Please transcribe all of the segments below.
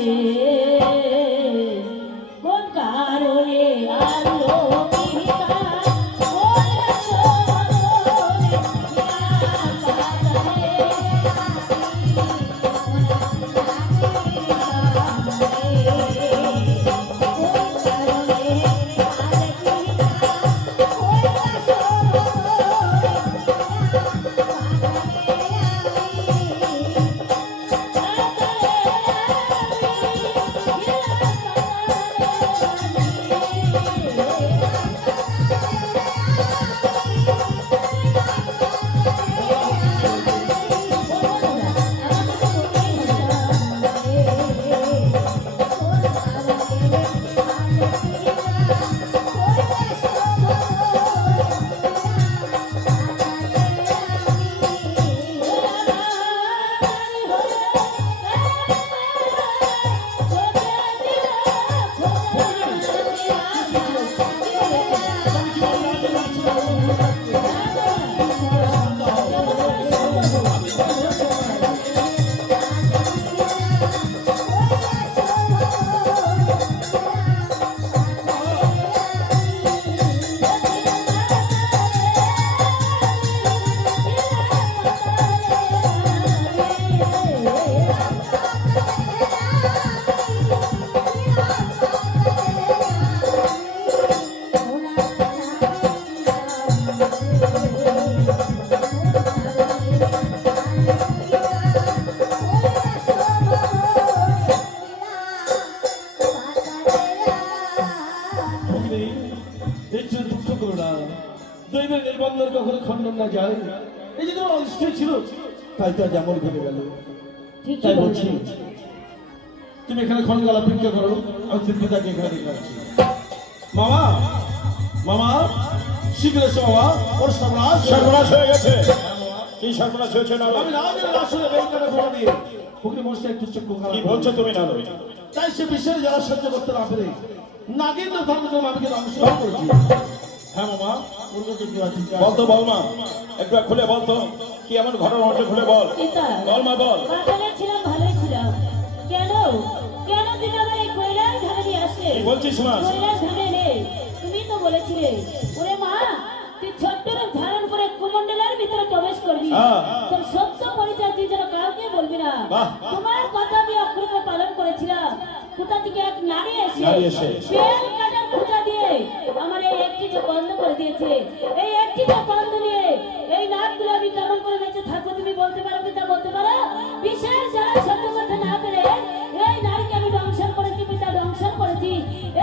সামনে কোন কারণে আলো পিতা দৈবের নির্বন্ধের কখনো খণ্ডন না যায়। এই যে তোমার অনিষ্ট ছিল তাই তো যেমন ভেঙে গেল। তাই বলছি তুমি এখানে ক্ষণকাল অপেক্ষা করো, আমি পিতাকে এখানে দেখে আসছি। মামা মামা শীঘ্র এসো মামা, ওর সর্বনাশ হয়ে গেছে। কি সর্বনাশ হয়েছে? না আমি না জানি আসলে বেলকাটা ঘোরা দিয়ে ফকির মশাই একটু চক্ষু খারাপ। কি বলছো তুমি? না তাই সে বিশ্বের যারা সহ্য করতে না পেরে নাগিনের ধর্মক্রম আমাকে ধ্বংস করেছি। হ্যাঁ মামা, বল তো, বল মা, একটু খুলে বল তো কি এমন ঘটনা ঘটে, খুলে বল। বল মা, বল। ভালোই ছিলাম কেন কেন তুমি আমার এই কৈলাস ধামে নিয়ে আসলে? কি বলছিস মা? কৈলাস ধামে এনে তুমি তো বলেছিলে ওরে মা তুই ছোট্ট রূপ ধারণ করে কুমণ্ডলের ভিতরে প্রবেশ করবি, তোর সত্য পরিচয় তুই যেন কাউকে বলবি না। তোমার কথা আমি অক্ষরে পালন করেছিলাম। কোথা থেকে এক নারী এসে বেল কাটার খুঁটা দিয়ে আমার এই একটি চোখ বন্ধ করে দিয়েছে। এই একটি চোখ বন্ধ নিয়ে এই নাকগুলো আমি কেমন করে বেঁচে থাকবো তুমি বলতে পারো পিতা? বলতে পারো? বিশেষ যারা সত্য করতে না পেরে এই নারীকে আমি দংশন করেছি পিতা, দংশন করেছি।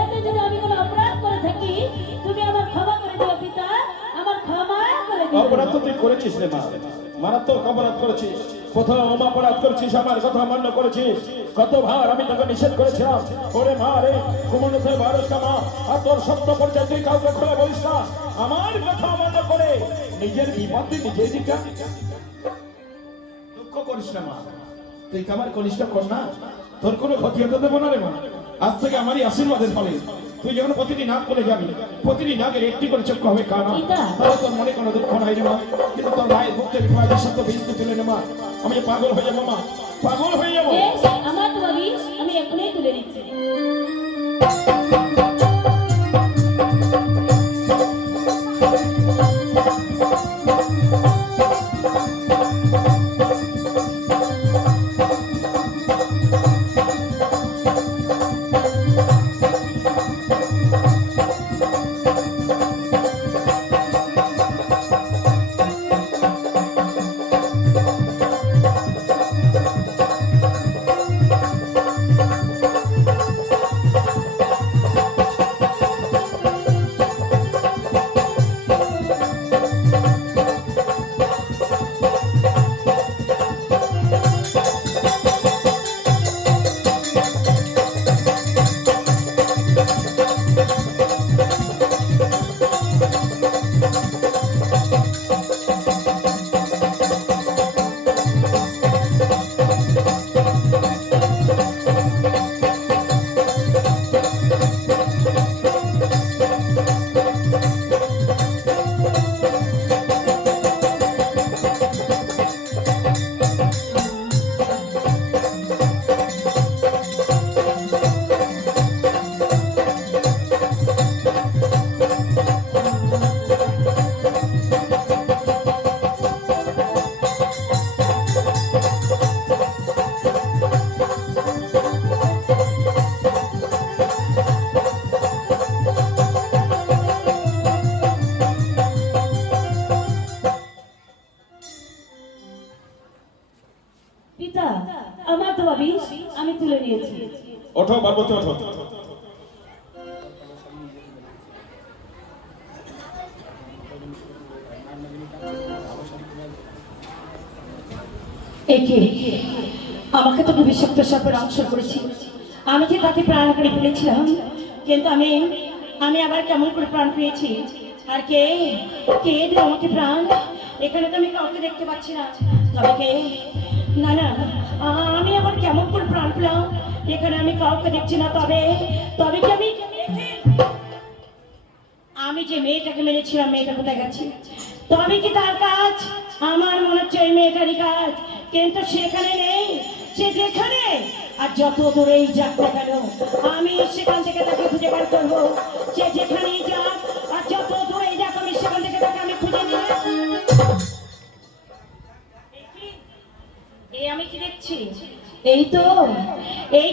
এতে যদি আমি কোনো অপরাধ করে থাকি তুমি আমার ক্ষমা করে দিও পিতা, আমার ক্ষমা করে দিও। অপরাধ তো তুই করেছিস রে মা, মারাত্মক অপরাধ করেছিস। কোথাও অপরাধ করেছিস, আমার কথা মান্য করেছিস। কতবার আমি তোকে নিষেধ করেছিলাম ওরে মা রে কুমণ্ডলে বারস কামা, আর তোর সত্য পরিচয় তুই কাউকে খুলে বলিস না। আমার কথা অমান্য করে নিজের বিপদ তুই নিজেই দিকা। দুঃখ করিস না মা, তুই আমার কনিষ্ঠ কন্যা, তোর কোনো ক্ষতি হতে দেবো না রে মা। আজ থেকে আমারই আশীর্বাদের ফলে তুই যখন প্রতিটি নাক করে যাবি, প্রতিটি নাকের একটি করে চক্ষু হবে কানা, তাহলে তোর মনে কোনো দুঃখ নাই রে মা। কিন্তু তোর মায়ের বুক থেকে বিষাক্ত বীজ তুলে নে মা, আমি পাগল হয়ে যাবো মা, পাগল হয়ে যাবো। আমার তোমার বীজ আমি এখনই তুলে নিচ্ছি। ভাবিস আমি তুলে নিয়েছি। ওঠো বাবুতে ওঠো। একে আমাকে তো বিষাক্ত সাপের অংশ করেছি, আমি যে তাকে প্রাণ করে ফেলেছিলাম, কিন্তু আমি আবার কেমন করে প্রাণ পেয়েছি। আর কে কে দিল আমাকে প্রাণ? এখানে তো আমি কাউকে দেখতে পাচ্ছি না, তবে কে? না না, আমি আবার কেমন করে প্রাণ পেলাম? এখানে আমি কাউকে দেখছি না, তবে তবে কি আমি যে মেয়েটাকে মেরেছিলাম, মেয়েটা কোথায় গেছে? তবে কি তার কাজ? আমার মনে হচ্ছে ওই মেয়েটারই কাজ, কিন্তু সেখানে নেই, সে যেখানে আর যত দূরেই যাক না কেন আমি সেখান থেকে তাকে খুঁজে বার করবো। সে যেখানেই যাক আর যত দূরেই যাক আমি সেখান থেকে তাকে আমি খুঁজে নিয়ে এই আমি কি দেখছি? এই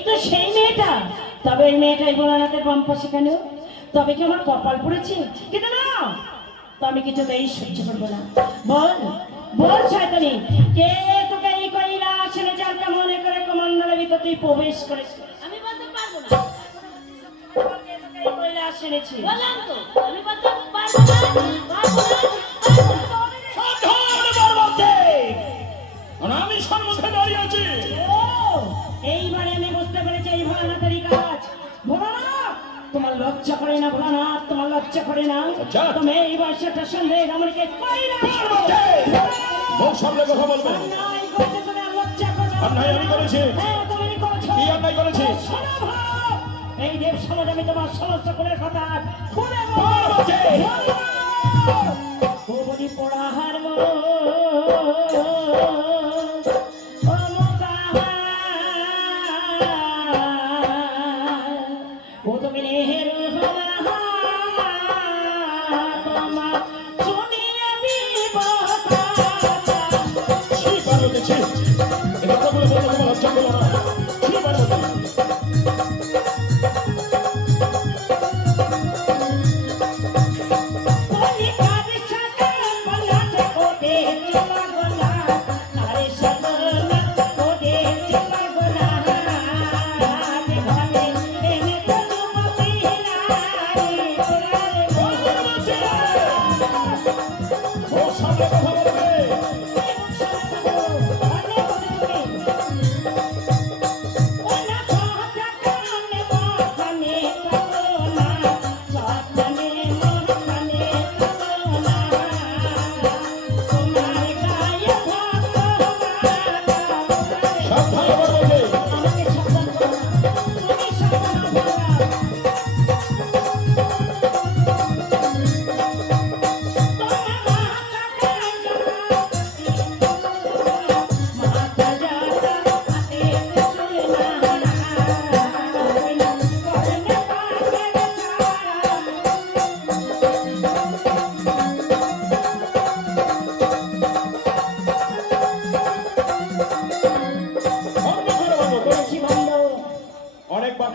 তো সেই মেয়েটা। তবে ওই মেয়েটাই ভোলানাথের বাম পাশে কেন? তবে কি আমার কপাল পড়েছে? কিন্তু না, তো আমি কিছুতেই সহ্য করবো না। বল বল শয়তানি, কে তোকে এই কৈলাস যার মনে করে কমণ্ডলের ভিতর তুই প্রবেশ করেছিস? আমি বলতে পারবো না। কৈলাস এনেছি বললাম তো, আমি বলতে পারবো না, পারবো না। আমি সম্মুখে দাঁড়িয়ে আছি। এইবারে আমি বুঝতে পেরেছি এই ভোলানাথেরই কাজ। ভোলানাথ, তোমার লজ্জা করে না? ভোলানাথ, তোমার লজ্জা করে না? তুমি এই বর্ষাটা সন্দেহ আমাকে সামনে কথা বলবে। অন্যায় আমি করেছি। কি অন্যায় করেছি? এই দেব সমাজ আমি তোমার সমস্ত কোণের কথা খুলে বলি পড়াহার ও তুমি নেহের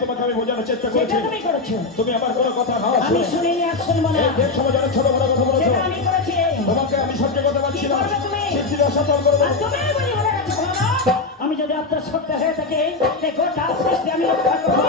তোমাকে আমি বোঝানোর চেষ্টা করেছি, তুমি আমার কোনো কথা আমি শুনিনি আর শুনবো না। দেব সমাজে অনেক ছোট বড় কথা বলেছো, আমি করেছি। তোমাকে আমি সহ্য করতে পারছি না, শিগগিরই অসফল করবো। আমি যদি আপনার সত্য হয়ে থাকে গোটা সৃষ্টি আমি রক্ষা করবো।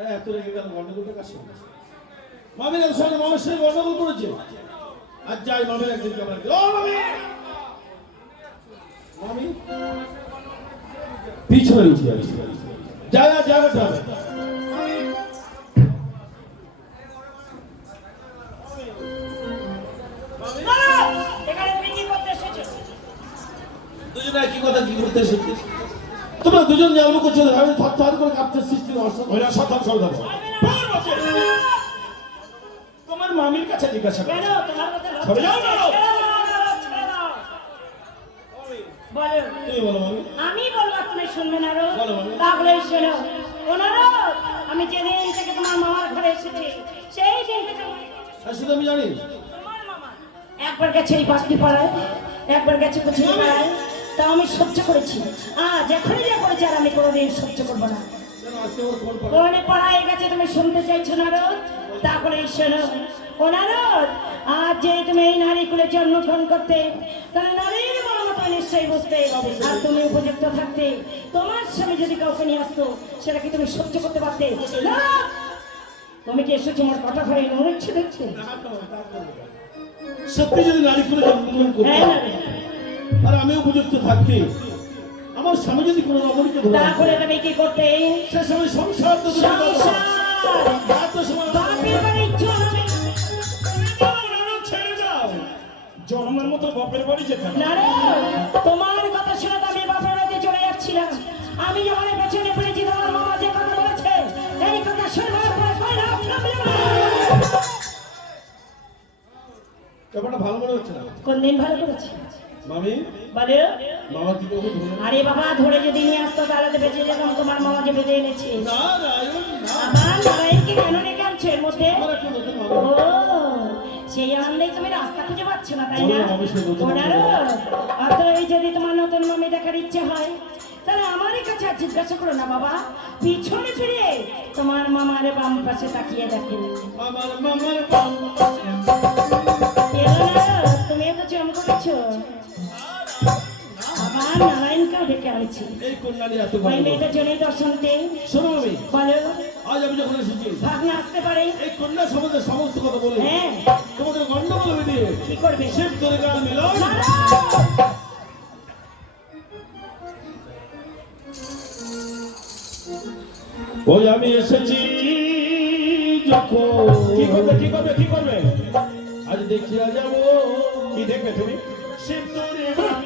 হ্যাঁ তোর রেগে গেল গন্ডগোলটা কার সঙ্গে মামির সঙ্গে মামের সঙ্গে গন্ডগোল করেছে আর যাই মামের একদিন কেমন ও মামি মামি পিছনে উঠে যাচ্ছে যায় আর যাবে যাবে দুজনে একই কথা কি করতে এসেছিস তোমরা দুজন যে আমাকে করছো আমি থর করে কাঁপতে সৃষ্টি ওরা সাবধান সাবধান তোমার মামির কাছে জিজ্ঞাসা করো সরে যাও না তুমি বলো মামি আমি বলবো তুমি শুনবে না রো বলো মামি তাহলে শোনো ওনারো আমি যেদিন থেকে তোমার মামার ঘরে এসেছি সেই দিন থেকে শুধু আমি জানি তোমার মামা একবার গেছে এই পাঁচটি পাড়ায় একবার গেছে কুচি পাড়ায় তা আমি সহ্য করেছি আজ এখনই যা করেছি আর আমি কোনোদিন সহ্য করবো না কোনে পাড়ায় গেছে তুমি শুনতে চাইছো না রোজ তাহলে শোনো ওনারোদ আজ যে তুমি এই নারী কুলে জন্মগ্রহণ করতে তাহলে নারীর মর্মতা নিশ্চয়ই বুঝতে আর তুমি উপযুক্ত থাকতে তোমার স্বামী যদি কাউকে নিয়ে আসতো সেটা কি তুমি সহ্য করতে পারতে না তুমি কি এসেছো আমার কথা ধরে মনে ইচ্ছে দেখছো সত্যি যদি নারী কুলে জন্মগ্রহণ করতো হ্যাঁ আর আমি উপযুক্ত থাকতে আমার স্বামী যদি কোনো অমরিকে ধরে তাহলে তুমি কি করতে সে সময় সংসার তো সংসার এত সময় বাপের বাড়ি চলবে ছেড়ে যাও জন্মের মতো বাপের বাড়ি যেতে না রে তোমার কথা শুনে তো আমি বাপের বাড়িতে চলে যাচ্ছিলাম আমি যখন পেছনে পড়েছি তোমার মামা যে কথা বলেছে এই কথা শুনবার পরে কয়না ব্যাপারটা ভালো মনে হচ্ছে না কোন দিন ভালো করেছি মামি বলে মামা কি করবো আরে বাবা ধরে যদি নিয়ে আসতো তাহলে তো বেঁচে যেতাম তোমার মামা যে বেঁধে এনেছে না না না আমার নারায়ণকে কেন রেখে আনছো এর মধ্যে আমার একটা নতুন ও মামি সেই আনন্দেই তুমি রাস্তা খুঁজে পাচ্ছ না তাই না ওরে মামি, সে নতুন ওনারও অতএব যদি তোমার নতুন মামি দেখার ইচ্ছে হয় তাহলে আমারই কাছে আর জিজ্ঞাসা করো না বাবা পিছনে ফিরে তোমার মামার বাম পাশে তাকিয়ে দেখো আমার মামার বাম পাশে এলো না তুমি এত চমক করেছো আমার নারায়ণকেও ডেকে আনছি এই কন্যাটি এত ওই ভালো মেয়েটার জন্যই দর্শন দেই শোনো মামি বলো আজ আমি যখন এসেছি ভাবনা আসতে পারে এই কন্যা সম্বন্ধে সমস্ত কথা বলে হ্যাঁ তোমাদের গন্ডগোল বেরিয়ে কি করবে শিব ধরে গাল মিলাও ওই আমি এসেছি যখন কি করবে কি করবে কি করবে আজ দেখিয়া যাব কি দেখবে তুমি শিব ধরে গাল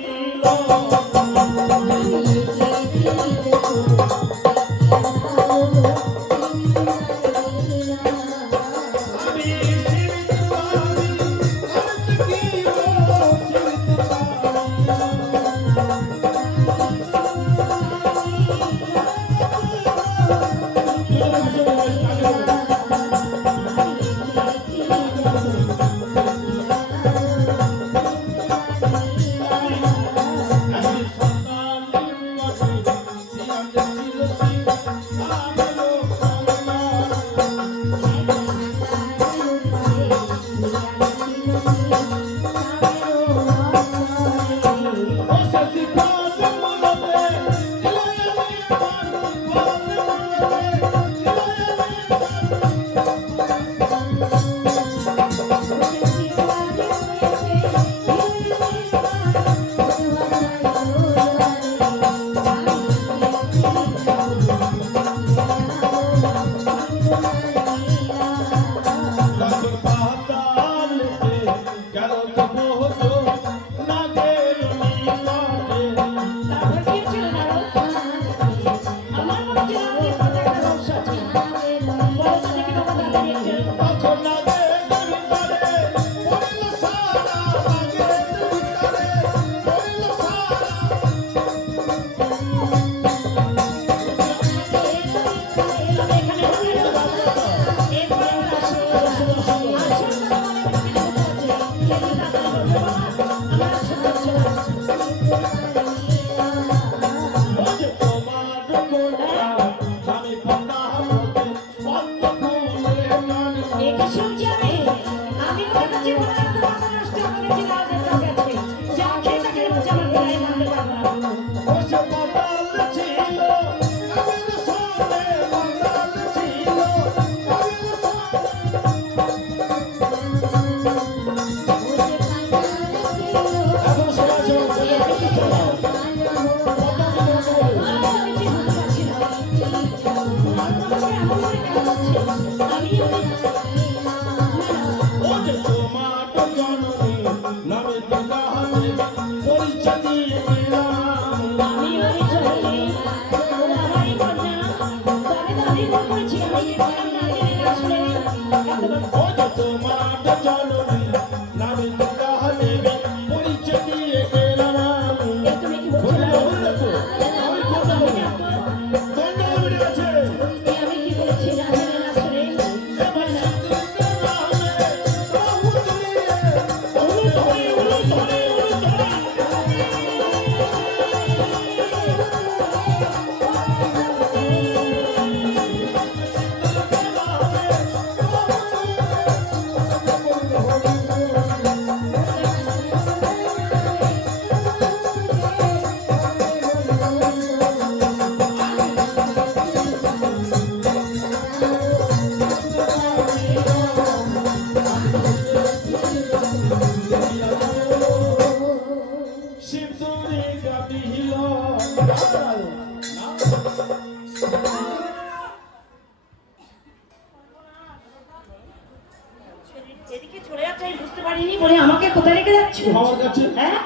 এদিকে চলে যাচ্ছে আমি বুঝতে পারিনি বলে আমাকে কোথায় রেখে যাচ্ছ? আমার কাছে হ্যাঁ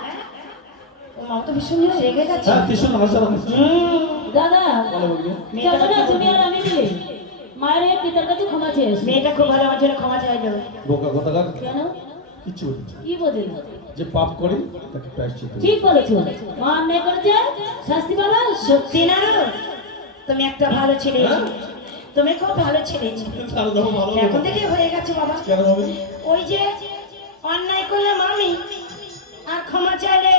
ও মা তো ভীষণ জোরে রেগে যাচ্ছে। হ্যাঁ কৃষ্ণ নমস্কার দাদা বলো বলবি চলো না তুমি আর আমি মিলে মায়ের হয়ে পিতার কাছে ক্ষমা চেয়ে আসি। মেয়েটা খুব ভালো আমার জন্য ক্ষমা চাইলো। বোকা কথা কার কেন কিচ্ছু বলছি কি বোঝে যে পাপ করে তাকে প্রায়শ্চিত্ত করতে। ঠিক বলেছো, মা অন্যায় করেছে শাস্তি পাবা। সত্যি না তুমি একটা ভালো ছেলে, হ্যাঁ? তুমি খুব ভালো ছেলে। তাহলে দেখো ভালো এখন থেকে হয়ে গেছে বাবা। কেন হবে ওই যে অন্যায় করলে মামি আর ক্ষমা চাইলে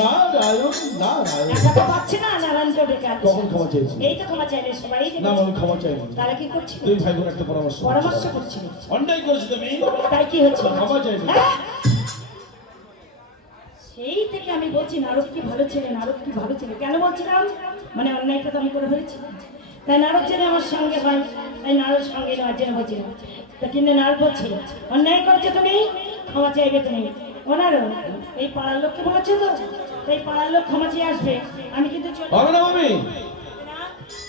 না রায়ন না রায়ন একা তো পাচ্ছে না, নারায়ণ তো বেকার। কখন ক্ষমা চেয়েছি এই তো ক্ষমা চাইলে সবাই যে না আমি ক্ষমা চাইনি তারা কি করছিল? দুই ভাই বোন একটা পরামর্শ পরামর্শ করছিল। অন্যায় করেছো তুমি তাই কি হচ্ছে? ক্ষমা চাইনি হ্যাঁ? সেই থেকে আমি বলছি নারদ কি ভালো ছেলে, নারদ কি ভালো ছেলে। কেন বলছিলাম? মানে অন্যায়টা তো আমি করে ফেলেছি, তাই নারদ যেন আমার সঙ্গে হয়, তাই নারদ সঙ্গে নেওয়ার জন্য বলছিলাম। তা কিন্তু নারদ বলছিল অন্যায় করেছো তুমি, ক্ষমা চাইবে তুমি। ওনারও এই পাড়ার লোককে বলেছো তো, এই পাড়ার লোক ক্ষমা চেয়ে আসবে। আমি কিন্তু চলে হবে না মামি না।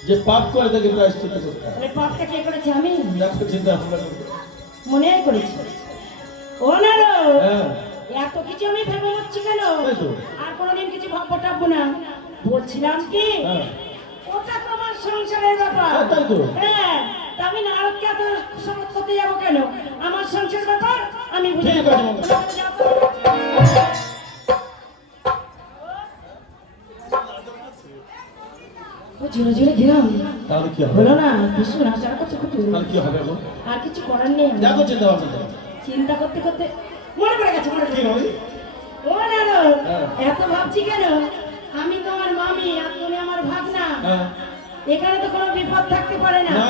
যে পাপ করে তাকে প্রায়শ্চিত্ত করতে হয়। তাহলে পাপটা কে করেছে? আমি দেখো চিন্তা ভাবনা করবে মনে করেছি। ওনারও হ্যাঁ এত কিছু আমি ভেবে হচ্ছি কেন? তাই তো। আর কোনোদিন কিছু ভাববো টাববো না। বলছিলাম কি হ্যাঁ ওটা তো আমার সংসারের ব্যাপার। হ্যাঁ, তাই তো। হ্যাঁ তা আমি নারদকে এত সমর্থ করতে যাবো কেন? আমার সংসার ব্যাপার আমি বুঝে ঠিক নেবো। আছে, মামা। যাবো। ও জোরে জোরে ঘিরাম তাহলে কি হবে হলো না, ভীষণ আচার করছে খুব জোরে। তাহলে কি হবে এখন আর কিছু করার নেই। দেখো চিন্তা ভাবনা করো। চিন্তা করতে করতে মনে পড়ে গেছে, মনে কি পড়ে হবে গেছে। ও নারদ, হ্যাঁ। এত ভাবছি কেন? আমি তোমার মামি আর তুমি আমার ভাগনা। হ্যাঁ এখানে তো কোনো বিপদ থাকতে পারে না। না।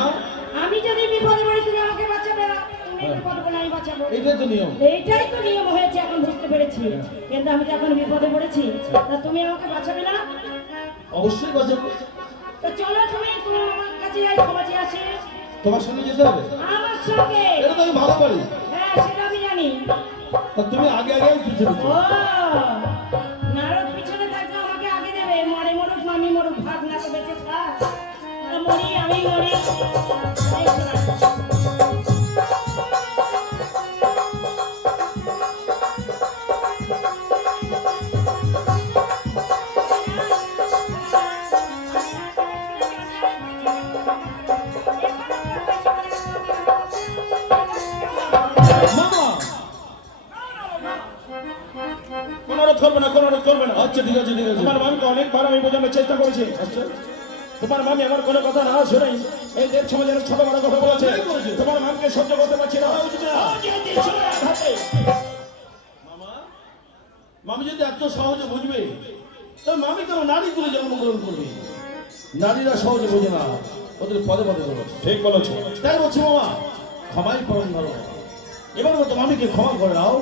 আমি যদি বিপদে পড়ি তুমি আমাকে বাঁচাবে না, তুমি হ্যাঁ। বিপদে পড়লে আমি বাঁচাবো। এইটাই তো নিয়ম এইটাই তো নিয়ম হয়েছে, এখন বুঝতে পেরেছি। কিন্তু আমি তো এখন বিপদে পড়েছি, তা তুমি আমাকে বাঁচাবে না? অবশ্যই বাঁচাবো তো চলো তুমি তোমার আমার কাছে যাই, ক্ষমা চেয়ে আসি। তোমার সঙ্গে যেতে হবে আমার সঙ্গে? এটা তো আমি ভালো পারি হ্যাঁ সেটা আমি জানি। তা তুমি আগে আগে পিছিয়ে ও নারদ পিছনে থাকবে, আমাকে আগে দেবে। মরে মরুক মামি মরুক, ভাগ না তো বেঁচে থাক। তা মরি আমি মরি। মামা কোনো রোধ করবে না, কোনো রোধ করবে না। আচ্ছা ঠিক আছে ঠিক আছে তোমার মামিকে অনেকবার আমি বোঝানোর চেষ্টা করেছি। আচ্ছা তোমার মামি আমার কোনো কথা না শুনেই এই দেড় সমাজের ছোট বড় কথা বলেছে। কি বলছে? তোমার মামকে সহ্য করতে পারছি না। আজ এই দেড় সমাজের হাতে। মামা মামি যদি এত সহজে বুঝবে তাহলে মামি কেন নারী তুলে জন্মগ্রহণ করবে নারীরা সহজে বোঝে না ওদের পদে পদে বলো ঠিক বলেছো। তাই বলছি মামা ক্ষমাই পালন করো এবার মতো মামিকে ক্ষমা করে দাও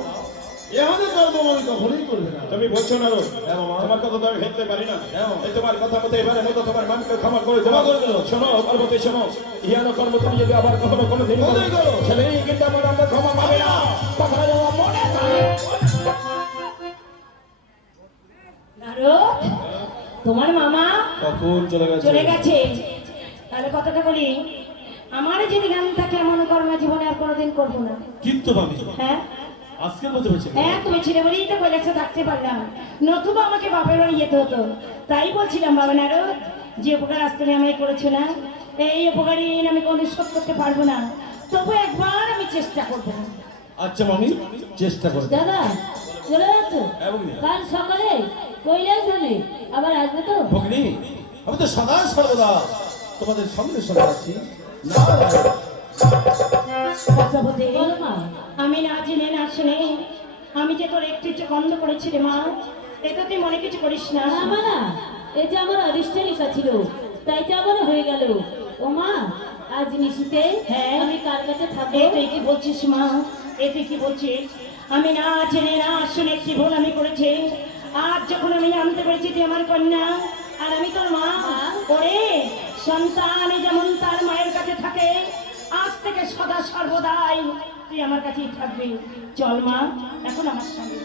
এখানে করবো মামি কখনোই করবে না তুমি বলছো না রো, হ্যাঁ মামা। তোমার কথা তো আমি ফেলতে পারি না। হ্যাঁ মামা। এই তোমার কথা মতো এবারে মতো তোমার মামকে ক্ষমা করে ক্ষমা করে দেবো। দিলো। শোনো পার্বতী, শোনো ইহানো কর্ম তুমি যদি আবার কখনো কোনোদিন করো, কোনোদিন করো। ছেলেই কিন্তু আমার আমরা ক্ষমা পাবে না। কথা দেওয়া মনে থাকে। নারদ, তোমার মামা কখন চলে গেছে চলে গেছে। তাহলে কথাটা বলি, আমার যদি জ্ঞান থাকে এমন কর্ম জীবনে আর কোনোদিন করবো না। কিন্তু মামি হ্যাঁ আজকের মতো হয়েছে হ্যাঁ, তুমি ছেলে বলেই তো কৈলাসে থাকতে পারলাম, নতুবা আমাকে বাপের বাড়ি যেতে হতো। তাই বলছিলাম বাবা নারদ, যে উপকার আজ তুমি আমায় করেছো না, এই উপকারী আমি কোনোদিন শোধ করতে পারবো না, তবু একবার আমি চেষ্টা করবো। আচ্ছা মামি চেষ্টা করে দাদা চলে যাচ্ছ? এবং কাল সকালে কৈলাস ধামে আবার আসবে তো? ভগ্নি আমি তো সদা সর্বদা তোমাদের সঙ্গে সঙ্গে আছি না চক্রবর্তী, বলো মা। আমি না জেনে না শুনে আমি যে তোর একটু চোখ বন্ধ করেছি রে মা, এটা তুই মনে কিছু করিস না। না মা না, এই যে আমার অদৃষ্ট লেখা ছিল তাই তো আমার হয়ে গেল। ও মা আজ নিশিতে হ্যাঁ। আমি কার কাছে থাকবো? এ তুই কি বলছিস মা, এ তুই কি বলছিস? আমি না জেনে না শুনে একটি ভুল আমি করেছি। আজ যখন আমি জানতে পেরেছি তুই আমার কন্যা আর আমি তোর মা, ওরে সন্তান যেমন তার মায়ের কাছে থাকে, আজ থেকে সদা সর্বদাই তুই আমার কাছেই থাকবি। চল মা এখন আমার সঙ্গে।